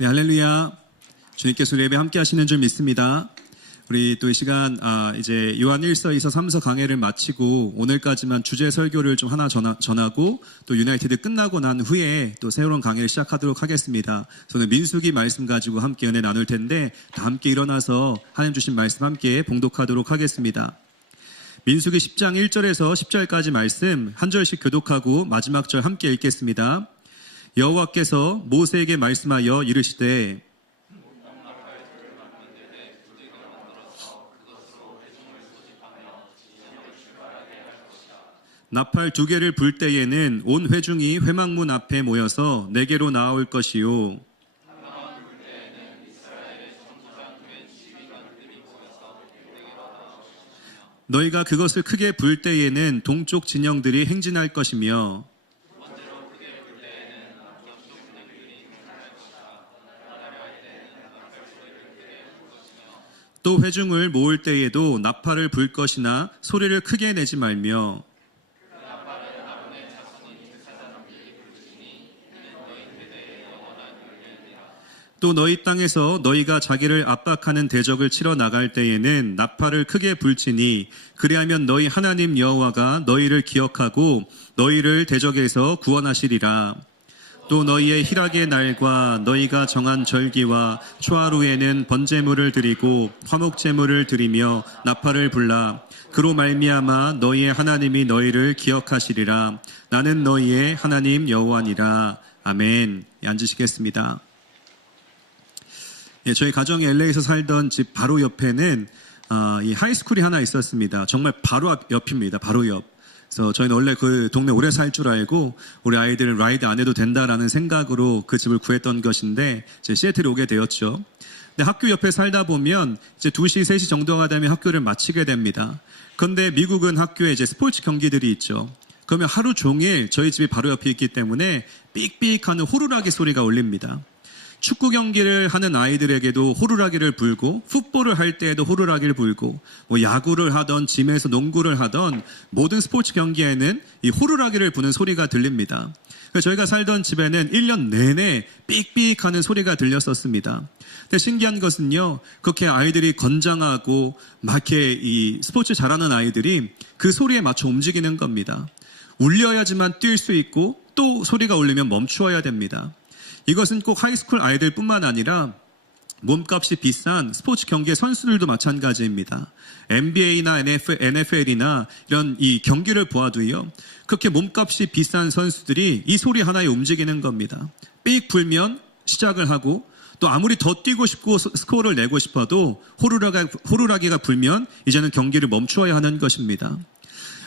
네, 할렐루야. 주님께서 우리 예배 함께 하시는 줄 믿습니다. 우리 또 이 시간 이제 요한 1서, 2서, 3서 강해를 마치고 오늘까지만 주제 설교를 좀 하나 전하고 또 유나이티드 끝나고 난 후에 또 새로운 강해를 시작하도록 하겠습니다. 저는 민수기 말씀 가지고 함께 은혜 나눌 텐데 다 함께 일어나서 하나님 주신 말씀 함께 봉독하도록 하겠습니다. 민수기 10장 1절에서 10절까지 말씀 한 절씩 교독하고 마지막 절 함께 읽겠습니다. 여호와께서 모세에게 말씀하여 이르시되 나팔 2개를 불 때에는 온 회중이 회막문 앞에 모여서 내게로 나아올 것이요 너희가 그것을 크게 불 때에는 동쪽 진영들이 행진할 것이며 또 회중을 모을 때에도 나팔을 불 것이나 소리를 크게 내지 말며 또 너희 땅에서 너희가 자기를 압박하는 대적을 치러 나갈 때에는 나팔을 크게 불지니 그리하면 너희 하나님 여호와가 너희를 기억하고 너희를 대적에서 구원하시리라. 또 너희의 희락의 날과 너희가 정한 절기와 초하루에는 번제물을 드리고 화목제물을 드리며 나팔을 불라. 그로 말미암아 너희의 하나님이 너희를 기억하시리라. 나는 너희의 하나님 여호와니라. 아멘. 앉으시겠습니다. 저희 가정이 LA에서 살던 집 바로 옆에는 이 하이스쿨이 하나 있었습니다. 정말 바로 옆입니다. 바로 옆. 그래서 저희는 원래 그 동네 오래 살 줄 알고 우리 아이들은 라이드 안 해도 된다라는 생각으로 그 집을 구했던 것인데 이제 시애틀에 오게 되었죠. 근데 학교 옆에 살다 보면 이제 2시, 3시 정도가 되면 학교를 마치게 됩니다. 그런데 미국은 학교에 이제 스포츠 경기들이 있죠. 그러면 하루 종일 저희 집이 바로 옆에 있기 때문에 삑삑하는 호루라기 소리가 울립니다. 축구 경기를 하는 아이들에게도 호루라기를 불고 풋볼을 할 때에도 호루라기를 불고 뭐 야구를 하던 짐에서 농구를 하던 모든 스포츠 경기에는 이 호루라기를 부는 소리가 들립니다. 저희가 살던 집에는 1년 내내 삑삑하는 소리가 들렸었습니다. 근데 신기한 것은요, 그렇게 아이들이 건장하고 막 이렇게 이 스포츠 잘하는 아이들이 그 소리에 맞춰 움직이는 겁니다. 울려야지만 뛸 수 있고 또 소리가 울리면 멈추어야 됩니다. 이것은 꼭 하이스쿨 아이들뿐만 아니라 몸값이 비싼 스포츠 경기의 선수들도 마찬가지입니다. NBA나 NFL이나 이런 이 경기를 보아도요. 그렇게 몸값이 비싼 선수들이 이 소리 하나에 움직이는 겁니다. 삑 불면 시작을 하고 또 아무리 더 뛰고 싶고 스코어를 내고 싶어도 호루라기가 불면 이제는 경기를 멈추어야 하는 것입니다.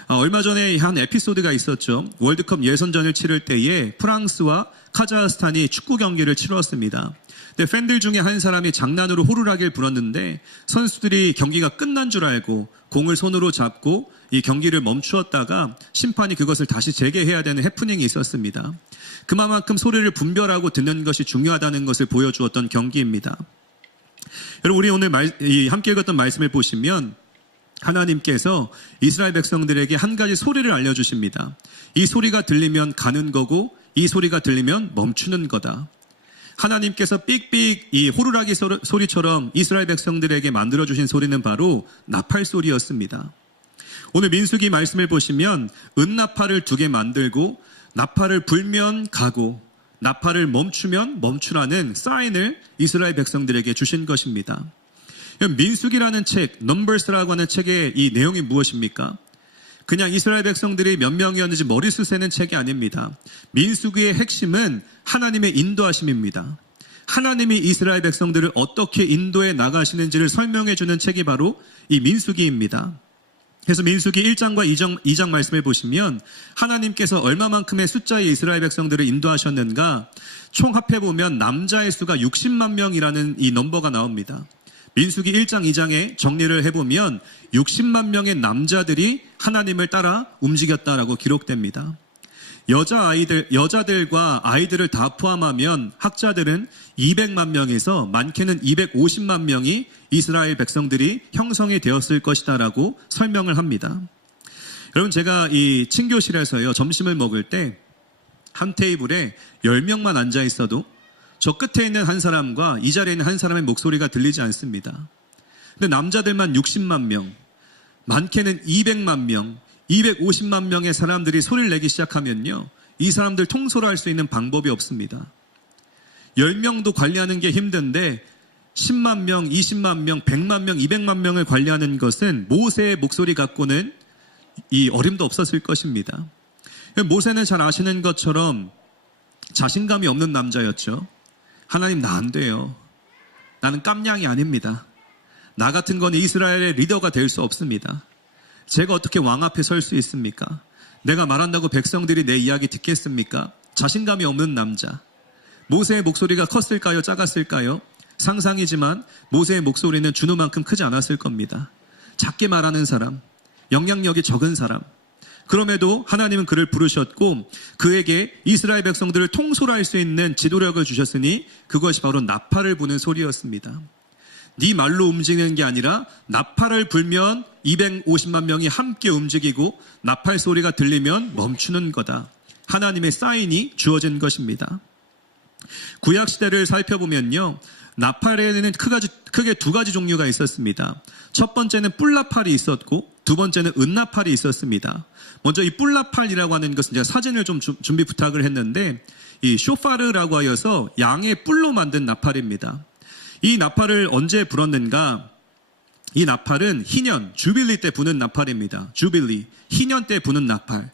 얼마 전에 한 에피소드가 있었죠. 월드컵 예선전을 치를 때에 프랑스와 카자흐스탄이 축구 경기를 치렀습니다. 근데 팬들 중에 한 사람이 장난으로 호루라기를 불었는데 선수들이 경기가 끝난 줄 알고 공을 손으로 잡고 이 경기를 멈추었다가 심판이 그것을 다시 재개해야 되는 해프닝이 있었습니다. 그만큼 소리를 분별하고 듣는 것이 중요하다는 것을 보여주었던 경기입니다. 여러분, 우리 오늘 함께 읽었던 말씀을 보시면 하나님께서 이스라엘 백성들에게 한 가지 소리를 알려주십니다. 이 소리가 들리면 가는 거고 이 소리가 들리면 멈추는 거다. 하나님께서 삑삑 이 호루라기 소리처럼 이스라엘 백성들에게 만들어주신 소리는 바로 나팔 소리였습니다. 오늘 민수기 말씀을 보시면 은나팔을 2개 만들고 나팔을 불면 가고 나팔을 멈추면 멈추라는 사인을 이스라엘 백성들에게 주신 것입니다. 민수기라는 책, 넘버스라고 하는 책의 이 내용이 무엇입니까? 그냥 이스라엘 백성들이 몇 명이었는지 머리수 세는 책이 아닙니다. 민수기의 핵심은 하나님의 인도하심입니다. 하나님이 이스라엘 백성들을 어떻게 인도해 나가시는지를 설명해 주는 책이 바로 이 민수기입니다. 그래서 민수기 1장과 2장 말씀을 보시면 하나님께서 얼마만큼의 숫자의 이스라엘 백성들을 인도하셨는가, 총 합해보면 남자의 수가 60만 명이라는 이 넘버가 나옵니다. 민수기 1장, 2장에 정리를 해보면 60만 명의 남자들이 하나님을 따라 움직였다라고 기록됩니다. 여자들과 아이들을 다 포함하면 학자들은 200만 명에서 많게는 250만 명이 이스라엘 백성들이 형성이 되었을 것이다라고 설명을 합니다. 여러분, 제가 이 친교실에서요, 점심을 먹을 때 한 테이블에 10명만 앉아 있어도 저 끝에 있는 한 사람과 이 자리에 있는 한 사람의 목소리가 들리지 않습니다. 근데 남자들만 60만 명, 많게는 200만 명, 250만 명의 사람들이 소리를 내기 시작하면요, 이 사람들 통솔할 수 있는 방법이 없습니다. 10명도 관리하는 게 힘든데 10만 명, 20만 명, 100만 명, 200만 명을 관리하는 것은 모세의 목소리 갖고는 이 어림도 없었을 것입니다. 모세는 잘 아시는 것처럼 자신감이 없는 남자였죠. 하나님, 나 안 돼요. 나는 깜냥이 아닙니다. 나 같은 건 이스라엘의 리더가 될 수 없습니다. 제가 어떻게 왕 앞에 설 수 있습니까? 내가 말한다고 백성들이 내 이야기 듣겠습니까? 자신감이 없는 남자. 모세의 목소리가 컸을까요? 작았을까요? 상상이지만 모세의 목소리는 준우만큼 크지 않았을 겁니다. 작게 말하는 사람, 영향력이 적은 사람. 그럼에도 하나님은 그를 부르셨고 그에게 이스라엘 백성들을 통솔할 수 있는 지도력을 주셨으니 그것이 바로 나팔을 부는 소리였습니다. 네 말로 움직이는 게 아니라 나팔을 불면 250만 명이 함께 움직이고 나팔 소리가 들리면 멈추는 거다. 하나님의 사인이 주어진 것입니다. 구약시대를 살펴보면요, 나팔에는 크게 두 가지 종류가 있었습니다. 첫 번째는 뿔나팔이 있었고 두 번째는 은나팔이 있었습니다. 먼저 이 뿔나팔이라고 하는 것은 제가 사진을 좀 준비 부탁을 했는데, 이 쇼파르라고 하여서 양의 뿔로 만든 나팔입니다. 이 나팔을 언제 불었는가? 이 나팔은 희년, 주빌리 때 부는 나팔입니다. 주빌리, 희년 때 부는 나팔.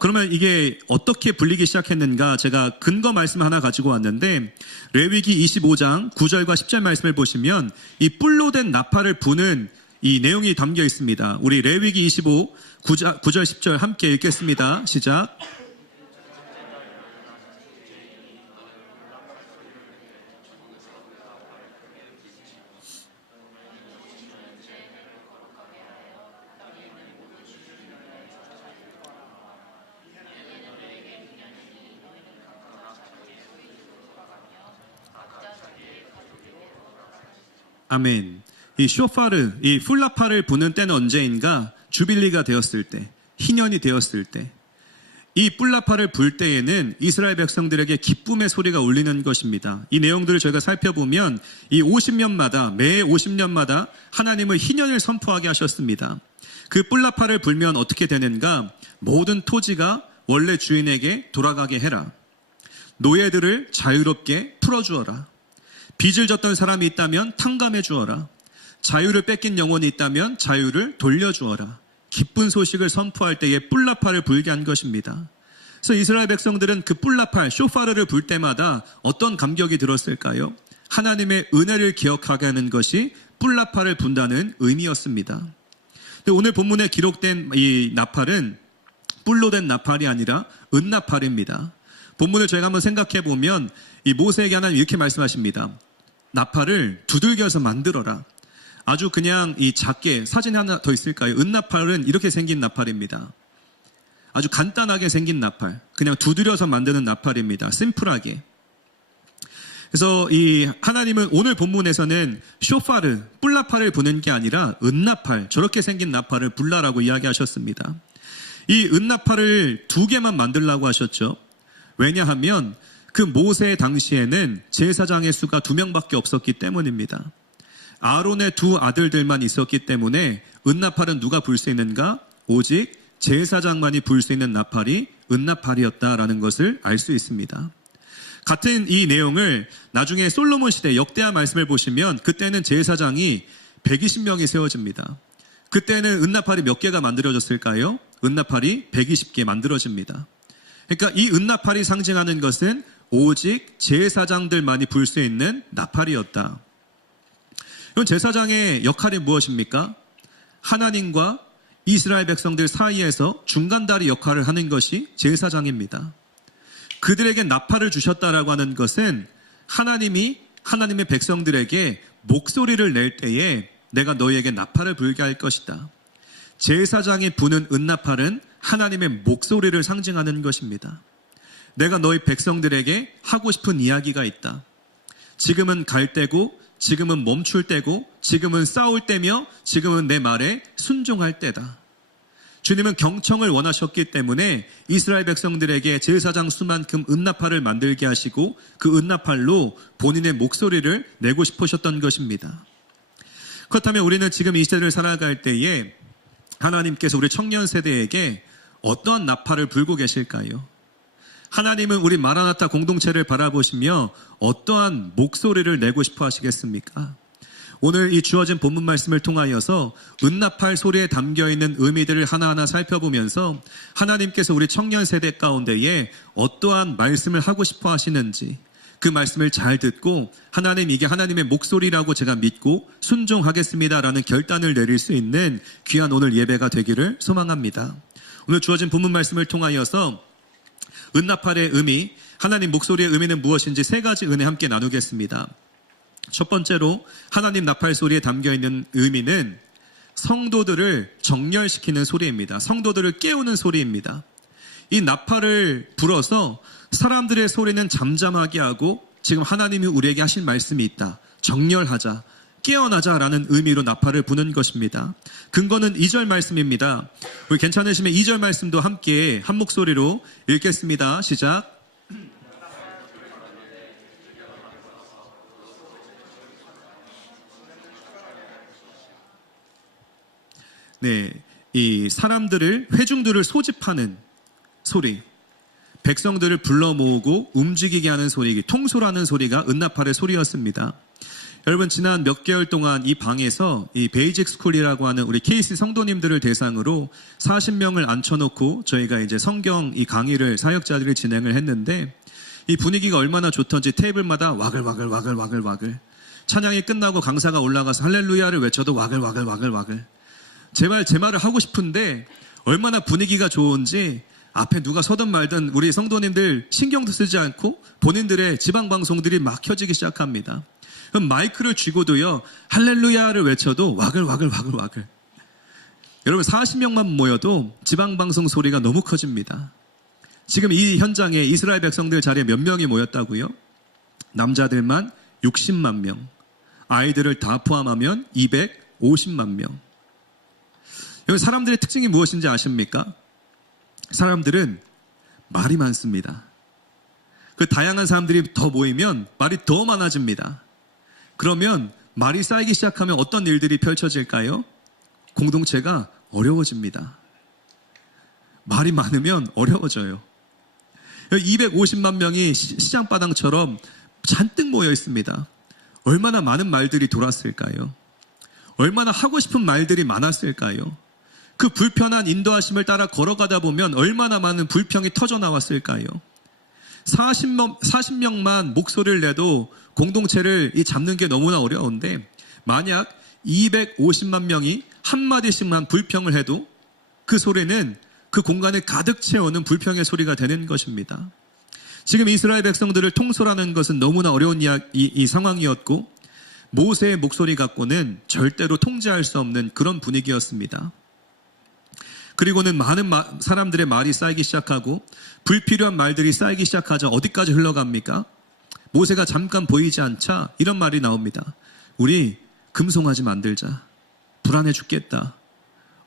그러면 이게 어떻게 불리기 시작했는가? 제가 근거 말씀 하나 가지고 왔는데, 레위기 25장 9절과 10절 말씀을 보시면 이 뿔로 된 나팔을 부는 이 내용이 담겨 있습니다. 우리 레위기 25 9절 10절 함께 읽겠습니다. 시작. 아멘. 이 쇼파르, 이 풀나파를 부는 때는 언제인가? 주빌리가 되었을 때, 희년이 되었을 때. 이 뿔나팔을 불 때에는 이스라엘 백성들에게 기쁨의 소리가 울리는 것입니다. 이 내용들을 저희가 살펴보면 이 50년마다, 매 50년마다 하나님은 희년을 선포하게 하셨습니다. 그 뿔나팔을 불면 어떻게 되는가? 모든 토지가 원래 주인에게 돌아가게 해라. 노예들을 자유롭게 풀어주어라. 빚을 졌던 사람이 있다면 탕감해 주어라. 자유를 뺏긴 영혼이 있다면 자유를 돌려주어라. 기쁜 소식을 선포할 때에 뿔나팔을 불게 한 것입니다. 그래서 이스라엘 백성들은 그 뿔나팔, 쇼파르를 불 때마다 어떤 감격이 들었을까요? 하나님의 은혜를 기억하게 하는 것이 뿔나팔을 분다는 의미였습니다. 근데 오늘 본문에 기록된 이 나팔은 뿔로 된 나팔이 아니라 은나팔입니다. 본문을 저희가 한번 생각해 보면 이 모세에게 하나님 이렇게 말씀하십니다. 나팔을 두들겨서 만들어라. 아주 그냥 이 작게, 사진 하나 더 있을까요? 은나팔은 이렇게 생긴 나팔입니다. 아주 간단하게 생긴 나팔, 그냥 두드려서 만드는 나팔입니다. 심플하게. 그래서 이 하나님은 오늘 본문에서는 쇼파르, 뿔나팔을 부는 게 아니라 은나팔, 저렇게 생긴 나팔을 불라라고 이야기하셨습니다. 이 은나팔을 2개만 만들라고 하셨죠. 왜냐하면 그 모세 당시에는 제사장의 수가 2명밖에 없었기 때문입니다. 아론의 2 아들들만 있었기 때문에 은나팔은 누가 불 수 있는가? 오직 제사장만이 불 수 있는 나팔이 은나팔이었다라는 것을 알 수 있습니다. 같은 이 내용을 나중에 솔로몬 시대 역대하 말씀을 보시면 그때는 제사장이 120명이 세워집니다. 그때는 은나팔이 몇 개가 만들어졌을까요? 은나팔이 120개 만들어집니다. 그러니까 이 은나팔이 상징하는 것은 오직 제사장들만이 불 수 있는 나팔이었다. 그럼 제사장의 역할이 무엇입니까? 하나님과 이스라엘 백성들 사이에서 중간다리 역할을 하는 것이 제사장입니다. 그들에게 나팔을 주셨다라고 하는 것은 하나님이 하나님의 백성들에게 목소리를 낼 때에 내가 너희에게 나팔을 불게 할 것이다. 제사장이 부는 은나팔은 하나님의 목소리를 상징하는 것입니다. 내가 너희 백성들에게 하고 싶은 이야기가 있다. 지금은 갈 때고, 지금은 멈출 때고, 지금은 싸울 때며, 지금은 내 말에 순종할 때다. 주님은 경청을 원하셨기 때문에 이스라엘 백성들에게 제사장 수만큼 은나팔을 만들게 하시고 그 은나팔로 본인의 목소리를 내고 싶으셨던 것입니다. 그렇다면 우리는 지금 이 시대를 살아갈 때에 하나님께서 우리 청년 세대에게 어떠한 나팔을 불고 계실까요? 하나님은 우리 마라나타 공동체를 바라보시며 어떠한 목소리를 내고 싶어 하시겠습니까? 오늘 이 주어진 본문 말씀을 통하여서 은나팔 소리에 담겨있는 의미들을 하나하나 살펴보면서 하나님께서 우리 청년 세대 가운데에 어떠한 말씀을 하고 싶어 하시는지 그 말씀을 잘 듣고 하나님, 이게 하나님의 목소리라고 제가 믿고 순종하겠습니다라는 결단을 내릴 수 있는 귀한 오늘 예배가 되기를 소망합니다. 오늘 주어진 본문 말씀을 통하여서 은나팔의 의미, 하나님 목소리의 의미는 무엇인지 세 가지 은혜 함께 나누겠습니다. 첫 번째로 하나님 나팔 소리에 담겨있는 의미는 성도들을 정렬시키는 소리입니다. 성도들을 깨우는 소리입니다. 이 나팔을 불어서 사람들의 소리는 잠잠하게 하고 지금 하나님이 우리에게 하신 말씀이 있다. 정렬하자, 깨어나자라는 의미로 나팔을 부는 것입니다. 근거는 2절 말씀입니다. 우리 괜찮으시면 2절 말씀도 함께 한 목소리로 읽겠습니다. 시작. 네, 이 사람들을, 회중들을 소집하는 소리, 백성들을 불러 모으고 움직이게 하는 소리, 통솔하는 소리가 은나팔의 소리였습니다. 여러분, 지난 몇 개월 동안 이 방에서 이 베이직 스쿨이라고 하는 우리 KC 성도님들을 대상으로 40명을 앉혀놓고 저희가 이제 성경 이 강의를 사역자들이 진행을 했는데 이 분위기가 얼마나 좋던지 테이블마다 와글와글 찬양이 끝나고 강사가 올라가서 할렐루야를 외쳐도 와글 제발 제 말을 하고 싶은데 얼마나 분위기가 좋은지 앞에 누가 서든 말든 우리 성도님들 신경도 쓰지 않고 본인들의 지방방송들이 막 켜지기 시작합니다. 그럼 마이크를 쥐고도요 할렐루야를 외쳐도 와글. 여러분 40명만 모여도 지방방송 소리가 너무 커집니다. 지금 이 현장에 이스라엘 백성들 자리에 몇 명이 모였다고요? 남자들만 60만 명, 아이들을 다 포함하면 250만 명. 여기 사람들의 특징이 무엇인지 아십니까? 사람들은 말이 많습니다. 그 다양한 사람들이 더 모이면 말이 더 많아집니다. 그러면 말이 쌓이기 시작하면 어떤 일들이 펼쳐질까요? 공동체가 어려워집니다. 말이 많으면 어려워져요. 250만 명이 시장바닥처럼 잔뜩 모여 있습니다. 얼마나 많은 말들이 돌았을까요? 얼마나 하고 싶은 말들이 많았을까요? 그 불편한 인도하심을 따라 걸어가다 보면 얼마나 많은 불평이 터져 나왔을까요? 40명만 목소리를 내도 공동체를 잡는 게 너무나 어려운데 만약 250만 명이 한마디씩만 불평을 해도 그 소리는 그 공간을 가득 채우는 불평의 소리가 되는 것입니다. 지금 이스라엘 백성들을 통솔하는 것은 너무나 어려운 이 상황이었고 모세의 목소리 갖고는 절대로 통제할 수 없는 그런 분위기였습니다. 그리고는 많은 사람들의 말이 쌓이기 시작하고 불필요한 말들이 쌓이기 시작하자 어디까지 흘러갑니까? 모세가 잠깐 보이지 않자 이런 말이 나옵니다. 우리 금송아지 만들자. 불안해 죽겠다.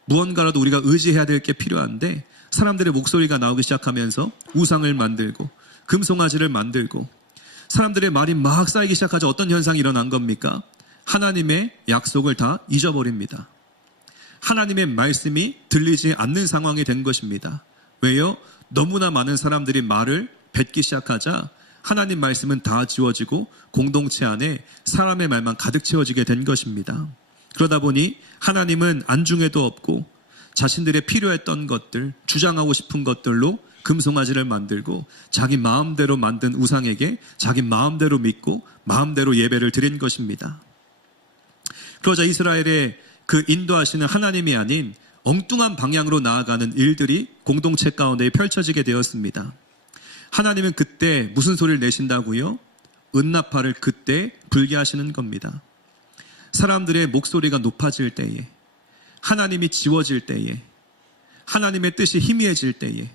무언가라도 우리가 의지해야 될 게 필요한데 사람들의 목소리가 나오기 시작하면서 우상을 만들고 금송아지를 만들고 사람들의 말이 막 쌓이기 시작하자 어떤 현상이 일어난 겁니까? 하나님의 약속을 다 잊어버립니다. 하나님의 말씀이 들리지 않는 상황이 된 것입니다. 왜요? 너무나 많은 사람들이 말을 뱉기 시작하자 하나님 말씀은 다 지워지고 공동체 안에 사람의 말만 가득 채워지게 된 것입니다. 그러다 보니 하나님은 안중에도 없고 자신들의 필요했던 것들, 주장하고 싶은 것들로 금송아지를 만들고 자기 마음대로 만든 우상에게 자기 마음대로 믿고 마음대로 예배를 드린 것입니다. 그러자 이스라엘의 그 인도하시는 하나님이 아닌 엉뚱한 방향으로 나아가는 일들이 공동체 가운데 펼쳐지게 되었습니다. 하나님은 그때 무슨 소리를 내신다고요? 은나팔을 그때 불게 하시는 겁니다. 사람들의 목소리가 높아질 때에, 하나님이 지워질 때에, 하나님의 뜻이 희미해질 때에,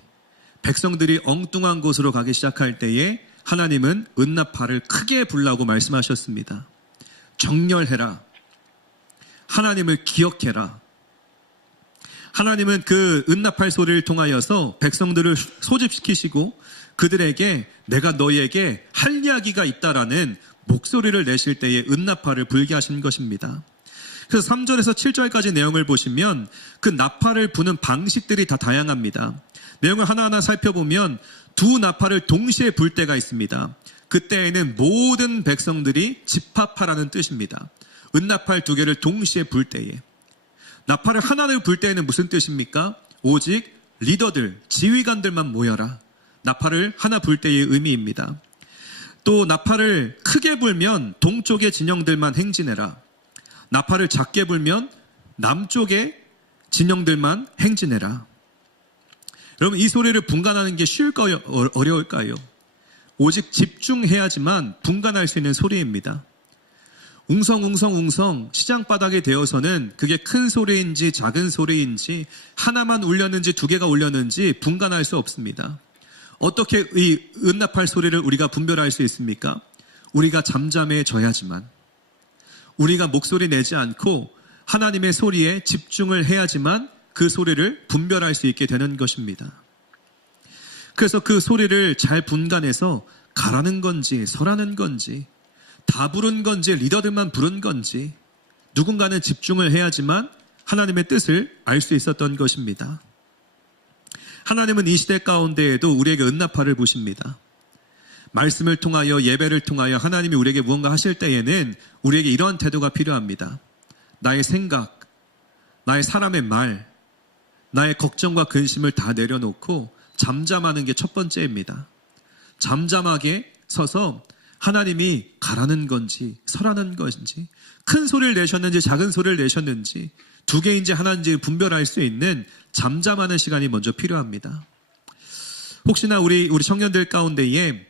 백성들이 엉뚱한 곳으로 가기 시작할 때에 하나님은 은나팔을 크게 불라고 말씀하셨습니다. 정렬해라. 하나님을 기억해라. 하나님은 그 은나팔 소리를 통하여서 백성들을 소집시키시고 그들에게 내가 너희에게 할 이야기가 있다라는 목소리를 내실 때에 은나팔을 불게 하신 것입니다. 그래서 3절에서 7절까지 내용을 보시면 그 나팔을 부는 방식들이 다 다양합니다. 내용을 하나하나 살펴보면 두 나팔을 동시에 불 때가 있습니다. 그때에는 모든 백성들이 집합하라는 뜻입니다. 은나팔 두 개를 동시에 불 때에. 나팔을 하나를 불 때에는 무슨 뜻입니까? 오직 리더들, 지휘관들만 모여라. 나팔을 하나 불 때의 의미입니다. 또 나팔을 크게 불면 동쪽의 진영들만 행진해라. 나팔을 작게 불면 남쪽의 진영들만 행진해라. 여러분, 이 소리를 분간하는 게 쉬울까요? 어려울까요? 오직 집중해야지만 분간할 수 있는 소리입니다. 웅성웅성웅성 시장바닥에 되어서는 그게 큰 소리인지 작은 소리인지 하나만 울렸는지 두 개가 울렸는지 분간할 수 없습니다. 어떻게 이 은나팔 소리를 우리가 분별할 수 있습니까? 우리가 잠잠해져야지만, 우리가 목소리 내지 않고 하나님의 소리에 집중을 해야지만 그 소리를 분별할 수 있게 되는 것입니다. 그래서 그 소리를 잘 분간해서 가라는 건지 서라는 건지 다 부른 건지 리더들만 부른 건지 누군가는 집중을 해야지만 하나님의 뜻을 알 수 있었던 것입니다. 하나님은 이 시대 가운데에도 우리에게 은나팔을 부십니다. 말씀을 통하여 예배를 통하여 하나님이 우리에게 무언가 하실 때에는 우리에게 이러한 태도가 필요합니다. 나의 생각, 나의 사람의 말, 나의 걱정과 근심을 다 내려놓고 잠잠하는 게 첫 번째입니다. 잠잠하게 서서 하나님이 가라는 건지 서라는 건지 큰 소리를 내셨는지 작은 소리를 내셨는지 두 개인지 하나인지 분별할 수 있는 잠잠하는 시간이 먼저 필요합니다. 혹시나 우리 청년들 가운데에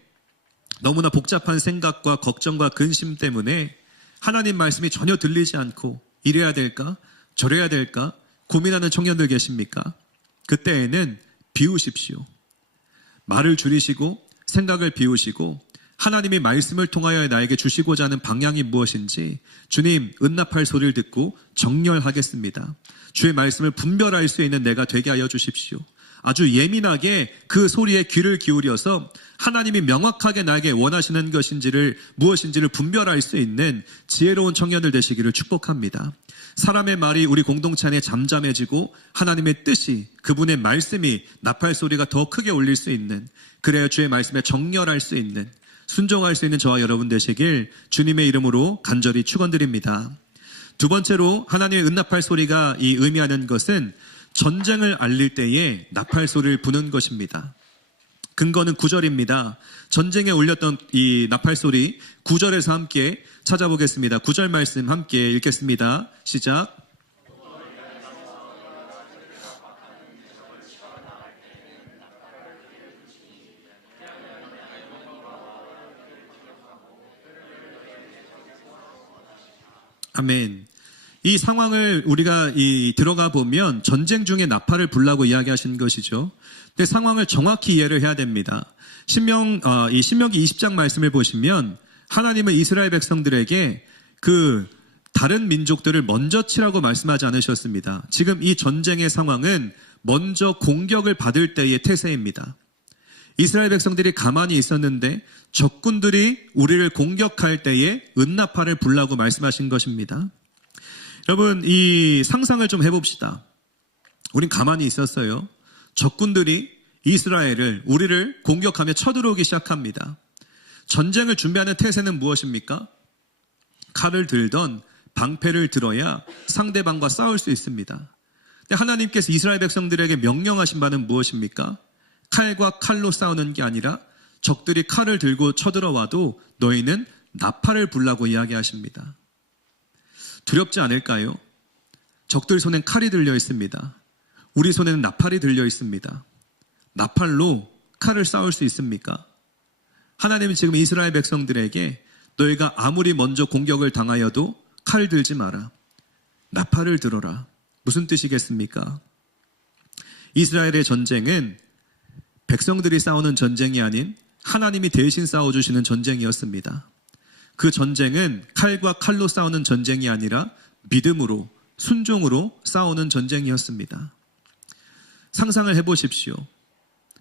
너무나 복잡한 생각과 걱정과 근심 때문에 하나님 말씀이 전혀 들리지 않고 이래야 될까 저래야 될까 고민하는 청년들 계십니까? 그때에는 비우십시오. 말을 줄이시고 생각을 비우시고 하나님이 말씀을 통하여 나에게 주시고자 하는 방향이 무엇인지 주님 은나팔 소리를 듣고 정렬하겠습니다. 주의 말씀을 분별할 수 있는 내가 되게 하여 주십시오. 아주 예민하게 그 소리에 귀를 기울여서 하나님이 명확하게 나에게 원하시는 것인지를 무엇인지를 분별할 수 있는 지혜로운 청년들 되시기를 축복합니다. 사람의 말이 우리 공동체 안에 잠잠해지고 하나님의 뜻이 그분의 말씀이 나팔 소리가 더 크게 울릴 수 있는, 그래야 주의 말씀에 정렬할 수 있는, 순종할 수 있는 저와 여러분 되시길 주님의 이름으로 간절히 축원드립니다. 두 번째로 하나님의 은나팔 소리가 이 의미하는 것은 전쟁을 알릴 때에 나팔 소리를 부는 것입니다. 근거는 9절입니다. 전쟁에 울렸던 이 나팔 소리 9절에서 함께 찾아보겠습니다. 9절 말씀 함께 읽겠습니다. 시작. 아멘. 이 상황을 우리가 들어가 보면 전쟁 중에 나팔을 불라고 이야기하신 것이죠. 근데 상황을 정확히 이해를 해야 됩니다. 신명기 20장 말씀을 보시면 하나님은 이스라엘 백성들에게 그 다른 민족들을 먼저 치라고 말씀하지 않으셨습니다. 지금 이 전쟁의 상황은 먼저 공격을 받을 때의 태세입니다. 이스라엘 백성들이 가만히 있었는데 적군들이 우리를 공격할 때에 은나팔을 불라고 말씀하신 것입니다. 여러분, 이 상상을 좀 해봅시다. 우린 가만히 있었어요. 적군들이 이스라엘을, 우리를 공격하며 쳐들어오기 시작합니다. 전쟁을 준비하는 태세는 무엇입니까? 칼을 들던 방패를 들어야 상대방과 싸울 수 있습니다. 근데 하나님께서 이스라엘 백성들에게 명령하신 바는 무엇입니까? 칼과 칼로 싸우는 게 아니라 적들이 칼을 들고 쳐들어와도 너희는 나팔을 불라고 이야기하십니다. 두렵지 않을까요? 적들 손엔 칼이 들려 있습니다. 우리 손에는 나팔이 들려 있습니다. 나팔로 칼을 싸울 수 있습니까? 하나님은 지금 이스라엘 백성들에게 너희가 아무리 먼저 공격을 당하여도 칼 들지 마라. 나팔을 들어라. 무슨 뜻이겠습니까? 이스라엘의 전쟁은 백성들이 싸우는 전쟁이 아닌 하나님이 대신 싸워주시는 전쟁이었습니다. 그 전쟁은 칼과 칼로 싸우는 전쟁이 아니라 믿음으로, 순종으로 싸우는 전쟁이었습니다. 상상을 해보십시오.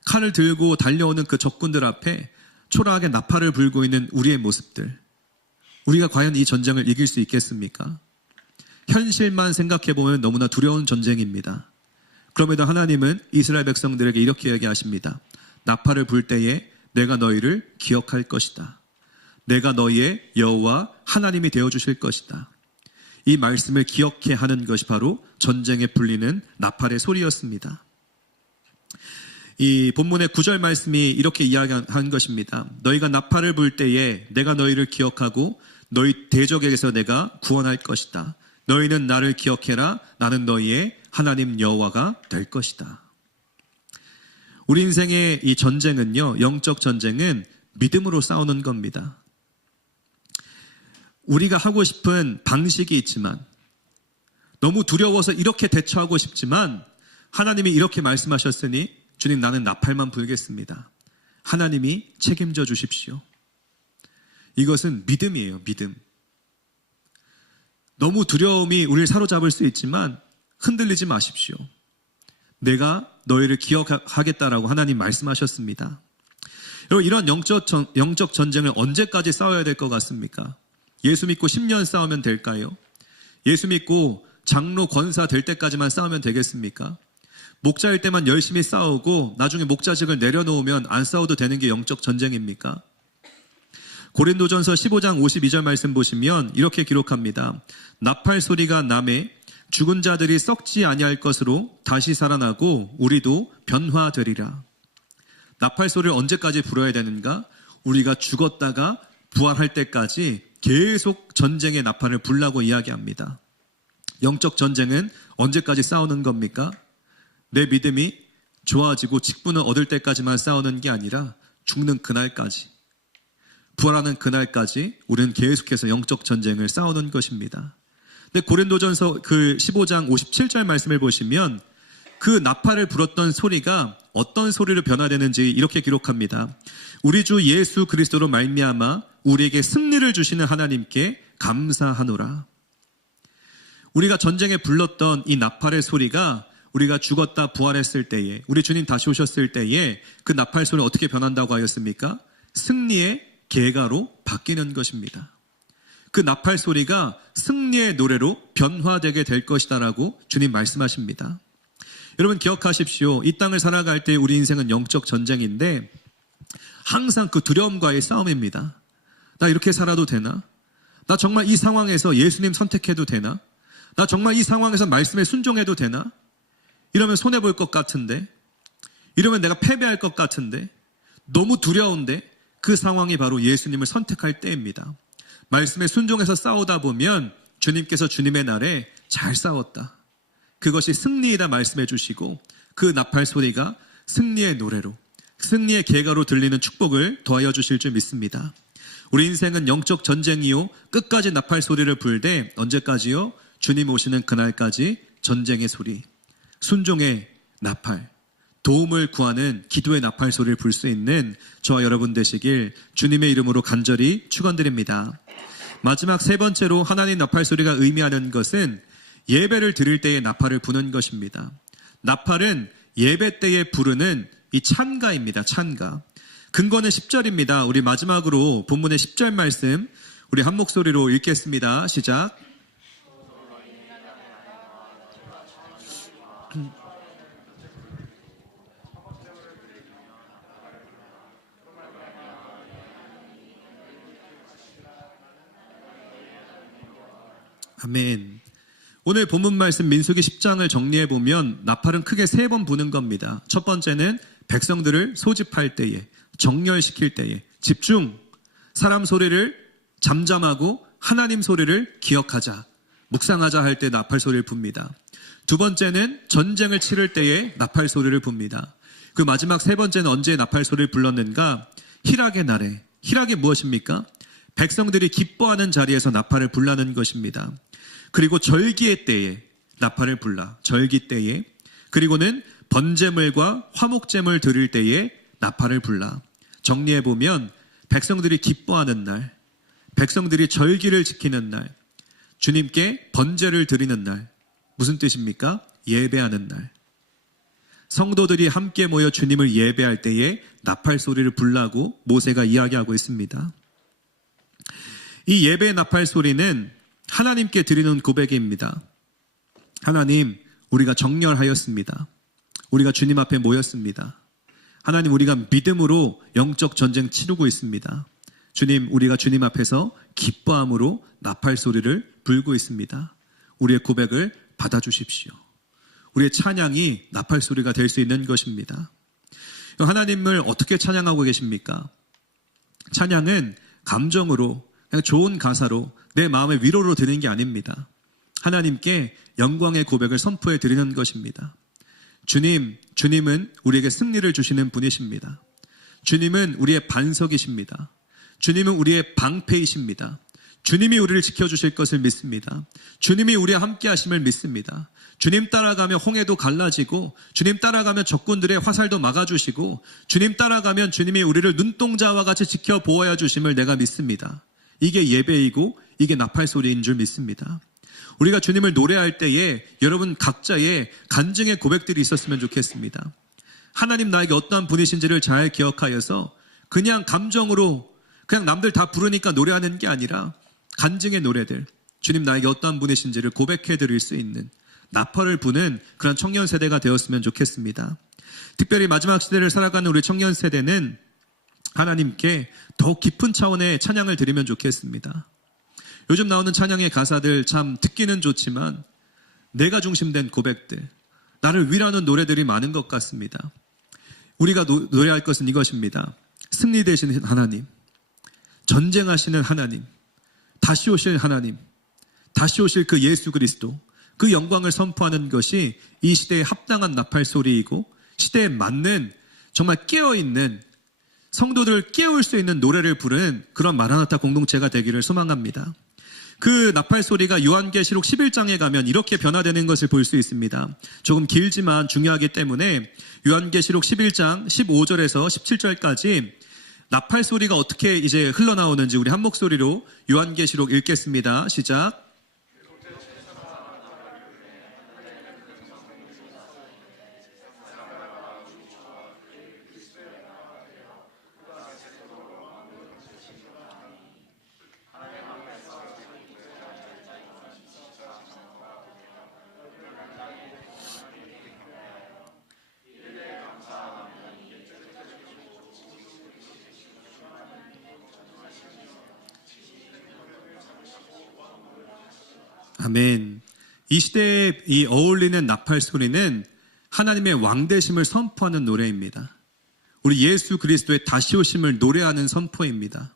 칼을 들고 달려오는 그 적군들 앞에 초라하게 나팔을 불고 있는 우리의 모습들. 우리가 과연 이 전쟁을 이길 수 있겠습니까? 현실만 생각해보면 너무나 두려운 전쟁입니다. 그럼에도 하나님은 이스라엘 백성들에게 이렇게 얘기하십니다. 나팔을 불 때에 내가 너희를 기억할 것이다. 내가 너희의 여호와 하나님이 되어주실 것이다. 이 말씀을 기억해 하는 것이 바로 전쟁에 불리는 나팔의 소리였습니다. 이 본문의 9절 말씀이 이렇게 이야기한 것입니다. 너희가 나팔을 불 때에 내가 너희를 기억하고 너희 대적에게서 내가 구원할 것이다. 너희는 나를 기억해라. 나는 너희의 하나님 여호와가 될 것이다. 우리 인생의 이 전쟁은요, 영적 전쟁은 믿음으로 싸우는 겁니다. 우리가 하고 싶은 방식이 있지만, 너무 두려워서 이렇게 대처하고 싶지만, 하나님이 이렇게 말씀하셨으니, 주님 나는 나팔만 불겠습니다. 하나님이 책임져 주십시오. 이것은 믿음이에요, 믿음. 너무 두려움이 우리를 사로잡을 수 있지만 흔들리지 마십시오. 내가 너희를 기억하겠다라고 하나님 말씀하셨습니다. 여러분, 이런 영적 전쟁을 언제까지 싸워야 될 것 같습니까? 예수 믿고 10년 싸우면 될까요? 예수 믿고 장로 권사 될 때까지만 싸우면 되겠습니까? 목자일 때만 열심히 싸우고 나중에 목자직을 내려놓으면 안 싸워도 되는 게 영적 전쟁입니까? 고린도전서 15장 52절 말씀 보시면 이렇게 기록합니다. 나팔 소리가 나매 죽은 자들이 썩지 아니할 것으로 다시 살아나고 우리도 변화되리라. 나팔 소리를 언제까지 불어야 되는가? 우리가 죽었다가 부활할 때까지 계속 전쟁의 나팔을 불라고 이야기합니다. 영적 전쟁은 언제까지 싸우는 겁니까? 내 믿음이 좋아지고 직분을 얻을 때까지만 싸우는 게 아니라 죽는 그날까지, 부활하는 그날까지 우리는 계속해서 영적 전쟁을 싸우는 것입니다. 근데 고린도전서 그 15장 57절 말씀을 보시면 그 나팔을 불었던 소리가 어떤 소리로 변화되는지 이렇게 기록합니다. 우리 주 예수 그리스도로 말미암아 우리에게 승리를 주시는 하나님께 감사하노라. 우리가 전쟁에 불렀던 이 나팔의 소리가 우리가 죽었다 부활했을 때에, 우리 주님 다시 오셨을 때에 그 나팔 소리는 어떻게 변한다고 하였습니까? 승리의 계가로 바뀌는 것입니다. 그 나팔 소리가 승리의 노래로 변화되게 될 것이다라고 주님 말씀하십니다. 여러분 기억하십시오. 이 땅을 살아갈 때 우리 인생은 영적 전쟁인데 항상 그 두려움과의 싸움입니다. 나 이렇게 살아도 되나? 나 정말 이 상황에서 예수님 선택해도 되나? 나 정말 이 상황에서 말씀에 순종해도 되나? 이러면 손해볼 것 같은데, 이러면 내가 패배할 것 같은데, 너무 두려운데, 그 상황이 바로 예수님을 선택할 때입니다. 말씀에 순종해서 싸우다 보면 주님께서 주님의 날에 잘 싸웠다, 그것이 승리이다 말씀해 주시고 그 나팔 소리가 승리의 노래로, 승리의 계가로 들리는 축복을 더하여 주실 줄 믿습니다. 우리 인생은 영적 전쟁이요, 끝까지 나팔 소리를 불되 언제까지요? 주님 오시는 그날까지 전쟁의 소리, 순종의 나팔, 도움을 구하는 기도의 나팔 소리를 불 수 있는 저와 여러분 되시길 주님의 이름으로 간절히 축원드립니다. 마지막 세 번째로 하나님 나팔 소리가 의미하는 것은 예배를 드릴 때에 나팔을 부는 것입니다. 나팔은 예배 때에 부르는 이 찬가입니다. 찬가. 근거는 10절입니다. 우리 마지막으로 본문의 10절 말씀 우리 한 목소리로 읽겠습니다. 시작. 아멘. 오늘 본문 말씀 민수기 10장을 정리해보면 나팔은 크게 3번 부는 겁니다. 첫 번째는 백성들을 소집할 때에, 정렬시킬 때에, 집중, 사람 소리를 잠잠하고 하나님 소리를 기억하자, 묵상하자 할 때 나팔 소리를 붑니다. 두 번째는 전쟁을 치를 때에 나팔 소리를 붑니다. 그 마지막 세 번째는 언제 나팔 소리를 불렀는가? 희락의 날에. 희락이 무엇입니까? 백성들이 기뻐하는 자리에서 나팔을 불라는 것입니다. 그리고 절기의 때에 나팔을 불라, 절기 때에. 그리고는 번제물과 화목제물 드릴 때에 나팔을 불라. 정리해보면 백성들이 기뻐하는 날, 백성들이 절기를 지키는 날, 주님께 번제를 드리는 날. 무슨 뜻입니까? 예배하는 날. 성도들이 함께 모여 주님을 예배할 때에 나팔 소리를 불라고 모세가 이야기하고 있습니다. 이 예배의 나팔 소리는 하나님께 드리는 고백입니다. 하나님, 우리가 정렬하였습니다. 우리가 주님 앞에 모였습니다. 하나님, 우리가 믿음으로 영적 전쟁 치르고 있습니다. 주님, 우리가 주님 앞에서 기뻐함으로 나팔 소리를 불고 있습니다. 우리의 고백을 받아주십시오. 우리의 찬양이 나팔 소리가 될 수 있는 것입니다. 하나님을 어떻게 찬양하고 계십니까? 찬양은 감정으로, 그냥 좋은 가사로 내 마음의 위로로 드리는 게 아닙니다. 하나님께 영광의 고백을 선포해 드리는 것입니다. 주님은 우리에게 승리를 주시는 분이십니다. 주님은 우리의 반석이십니다. 주님은 우리의 방패이십니다. 주님이 우리를 지켜주실 것을 믿습니다. 주님이 우리와 함께 하심을 믿습니다. 주님 따라가면 홍해도 갈라지고, 주님 따라가면 적군들의 화살도 막아주시고, 주님 따라가면 주님이 우리를 눈동자와 같이 지켜 보호해 주심을 내가 믿습니다. 이게 예배이고 이게 나팔 소리인 줄 믿습니다. 우리가 주님을 노래할 때에 여러분 각자의 간증의 고백들이 있었으면 좋겠습니다. 하나님 나에게 어떠한 분이신지를 잘 기억하여서 그냥 감정으로 그냥 남들 다 부르니까 노래하는 게 아니라 간증의 노래들, 주님 나에게 어떠한 분이신지를 고백해 드릴 수 있는 나팔을 부는 그런 청년 세대가 되었으면 좋겠습니다. 특별히 마지막 시대를 살아가는 우리 청년 세대는 하나님께 더 깊은 차원의 찬양을 드리면 좋겠습니다. 요즘 나오는 찬양의 가사들 참 듣기는 좋지만 내가 중심된 고백들, 나를 위로하는 노래들이 많은 것 같습니다. 우리가 노래할 것은 이것입니다. 승리 되시는 하나님, 전쟁하시는 하나님, 다시 오실 하나님, 다시 오실 그 예수 그리스도, 그 영광을 선포하는 것이 이 시대에 합당한 나팔 소리이고 시대에 맞는 정말 깨어있는 성도들을 깨울 수 있는 노래를 부르는 그런 마라나타 공동체가 되기를 소망합니다. 그 나팔 소리가 요한계시록 11장에 가면 이렇게 변화되는 것을 볼 수 있습니다. 조금 길지만 중요하기 때문에 요한계시록 11장 15절에서 17절까지 나팔 소리가 어떻게 이제 흘러나오는지 우리 한 목소리로 요한계시록 읽겠습니다. 시작. 아멘. 이 시대에 이 어울리는 나팔 소리는 하나님의 왕되심을 선포하는 노래입니다. 우리 예수 그리스도의 다시 오심을 노래하는 선포입니다.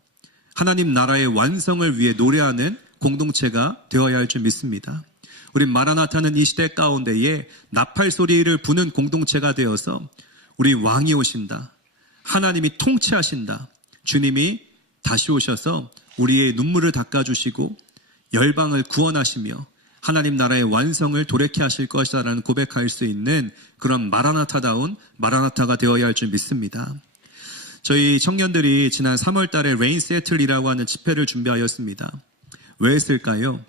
하나님 나라의 완성을 위해 노래하는 공동체가 되어야 할 줄 믿습니다. 우리 마라나타는 이 시대 가운데에 나팔 소리를 부는 공동체가 되어서 우리 왕이 오신다, 하나님이 통치하신다, 주님이 다시 오셔서 우리의 눈물을 닦아주시고 열방을 구원하시며 하나님 나라의 완성을 도래케 하실 것이다라는 고백할 수 있는 그런 마라나타다운 마라나타가 되어야 할 줄 믿습니다. 저희 청년들이 지난 3월 달에 레인 세틀이라고 하는 집회를 준비하였습니다. 왜 했을까요?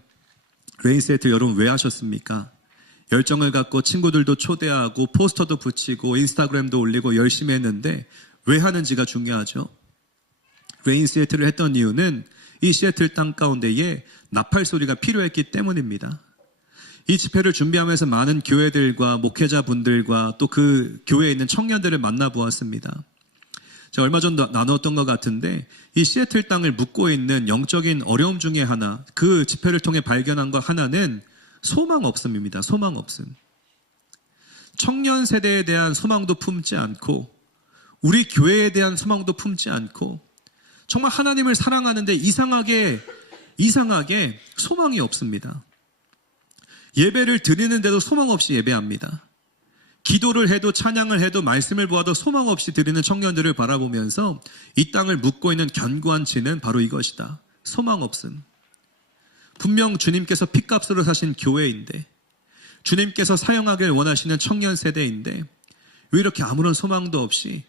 레인 세틀 여러분 왜 하셨습니까? 열정을 갖고 친구들도 초대하고 포스터도 붙이고 인스타그램도 올리고 열심히 했는데 왜 하는지가 중요하죠. 레인 세틀을 했던 이유는 이 시애틀 땅 가운데에 나팔 소리가 필요했기 때문입니다. 이 집회를 준비하면서 많은 교회들과 목회자분들과 또 그 교회에 있는 청년들을 만나보았습니다. 제가 얼마 전 나눴던 것 같은데 이 시애틀 땅을 묻고 있는 영적인 어려움 중에 하나, 그 집회를 통해 발견한 것 하나는 소망 없음입니다. 소망 없음. 청년 세대에 대한 소망도 품지 않고 우리 교회에 대한 소망도 품지 않고 정말 하나님을 사랑하는데 이상하게 소망이 없습니다. 예배를 드리는데도 소망 없이 예배합니다. 기도를 해도 찬양을 해도 말씀을 보아도 소망 없이 드리는 청년들을 바라보면서 이 땅을 묻고 있는 견고한 진은 바로 이것이다. 소망 없음. 분명 주님께서 핏값으로 사신 교회인데, 주님께서 사용하길 원하시는 청년 세대인데 왜 이렇게 아무런 소망도 없이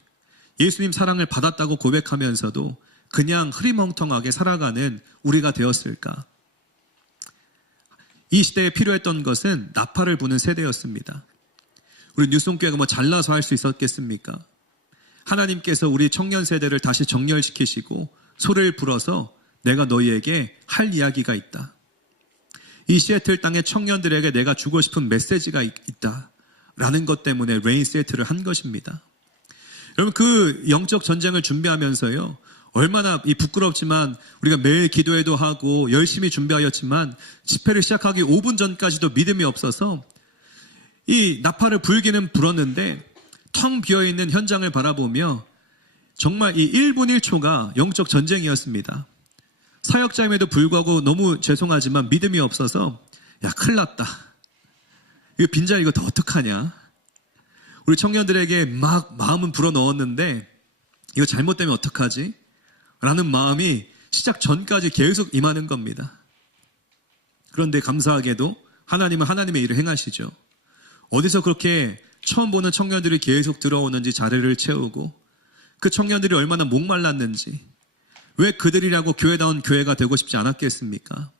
예수님 사랑을 받았다고 고백하면서도 그냥 흐리멍텅하게 살아가는 우리가 되었을까? 이 시대에 필요했던 것은 나팔을 부는 세대였습니다. 우리 뉴송교회가 뭐 잘나서 할 수 있었겠습니까? 하나님께서 우리 청년 세대를 다시 정렬시키시고 소리를 불어서 내가 너희에게 할 이야기가 있다. 이 시애틀 땅의 청년들에게 내가 주고 싶은 메시지가 있다. 라는 것 때문에 레인 시애틀을 한 것입니다. 여러분, 그 영적 전쟁을 준비하면서요, 얼마나 부끄럽지만 우리가 매일 기도회도 하고 열심히 준비하였지만 집회를 시작하기 5분 전까지도 믿음이 없어서 이 나팔을 불기는 불었는데 텅 비어있는 현장을 바라보며 정말 이 1분 1초가 영적 전쟁이었습니다. 사역자임에도 불구하고 너무 죄송하지만 믿음이 없어서 야, 큰일 났다. 이거 빈자리 이거 더 어떡하냐. 우리 청년들에게 막 마음은 불어넣었는데 이거 잘못되면 어떡하지? 라는 마음이 시작 전까지 계속 임하는 겁니다. 그런데 감사하게도 하나님은 하나님의 일을 행하시죠. 어디서 그렇게 처음 보는 청년들이 계속 들어오는지 자리를 채우고 그 청년들이 얼마나 목말랐는지, 왜 그들이라고 교회다운 교회가 되고 싶지 않았겠습니까?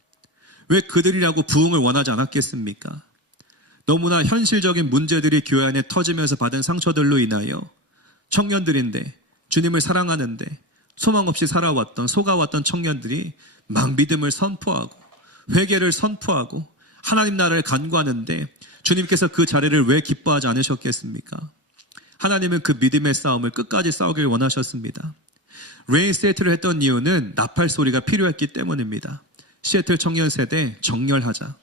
왜 그들이라고 부흥을 원하지 않았겠습니까? 너무나 현실적인 문제들이 교회 안에 터지면서 받은 상처들로 인하여 청년들인데 주님을 사랑하는데 소망 없이 살아왔던 속아왔던 청년들이 막 믿음을 선포하고 회개를 선포하고 하나님 나라를 간구하는데 주님께서 그 자리를 왜 기뻐하지 않으셨겠습니까? 하나님은 그 믿음의 싸움을 끝까지 싸우길 원하셨습니다. 레인 시애틀을 했던 이유는 나팔 소리가 필요했기 때문입니다. 시애틀 청년 세대 정렬하자.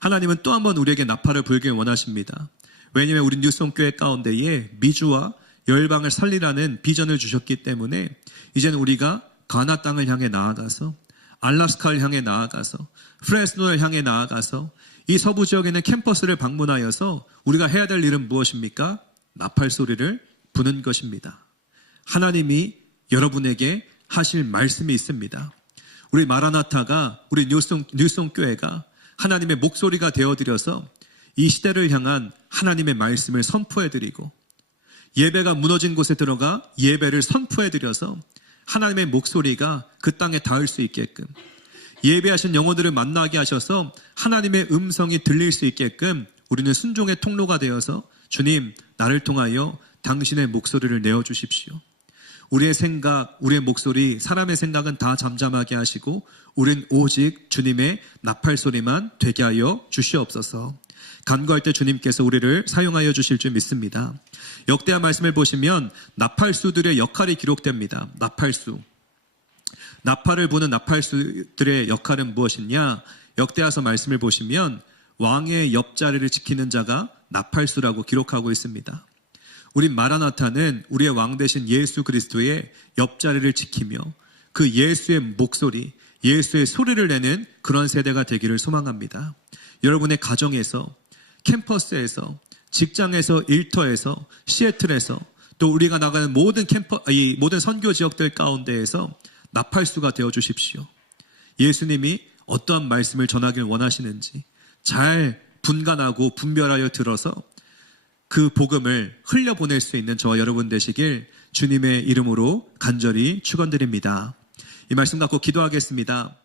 하나님은 또 한 번 우리에게 나팔을 불길 원하십니다. 왜냐하면 우리 뉴송교회 가운데에 미주와 열방을 살리라는 비전을 주셨기 때문에 이제는 우리가 가나 땅을 향해 나아가서 알라스카를 향해 나아가서 프레스노를 향해 나아가서 이 서부 지역에 있는 캠퍼스를 방문하여서 우리가 해야 될 일은 무엇입니까? 나팔 소리를 부는 것입니다. 하나님이 여러분에게 하실 말씀이 있습니다. 우리 마라나타가 우리 뉴송교회가 하나님의 목소리가 되어드려서 이 시대를 향한 하나님의 말씀을 선포해드리고 예배가 무너진 곳에 들어가 예배를 선포해드려서 하나님의 목소리가 그 땅에 닿을 수 있게끔 예배하신 영혼들을 만나게 하셔서 하나님의 음성이 들릴 수 있게끔 우리는 순종의 통로가 되어서 주님, 나를 통하여 당신의 목소리를 내어주십시오. 우리의 생각, 우리의 목소리, 사람의 생각은 다 잠잠하게 하시고 우린 오직 주님의 나팔 소리만 되게 하여 주시옵소서. 간구할 때 주님께서 우리를 사용하여 주실 줄 믿습니다. 역대하 말씀을 보시면 나팔수들의 역할이 기록됩니다. 나팔수. 나팔을 부는 나팔수들의 역할은 무엇이냐? 역대하서 말씀을 보시면 왕의 옆자리를 지키는 자가 나팔수라고 기록하고 있습니다. 우리 마라나타는 우리의 왕 되신 예수 그리스도의 옆자리를 지키며 그 예수의 목소리, 예수의 소리를 내는 그런 세대가 되기를 소망합니다. 여러분의 가정에서, 캠퍼스에서, 직장에서, 일터에서, 시애틀에서 또 우리가 나가는 모든 선교 지역들 가운데에서 나팔수가 되어 주십시오. 예수님이 어떠한 말씀을 전하길 원하시는지 잘 분간하고 분별하여 들어서 그 복음을 흘려보낼 수 있는 저와 여러분 되시길 주님의 이름으로 간절히 축원드립니다. 이 말씀 갖고 기도하겠습니다.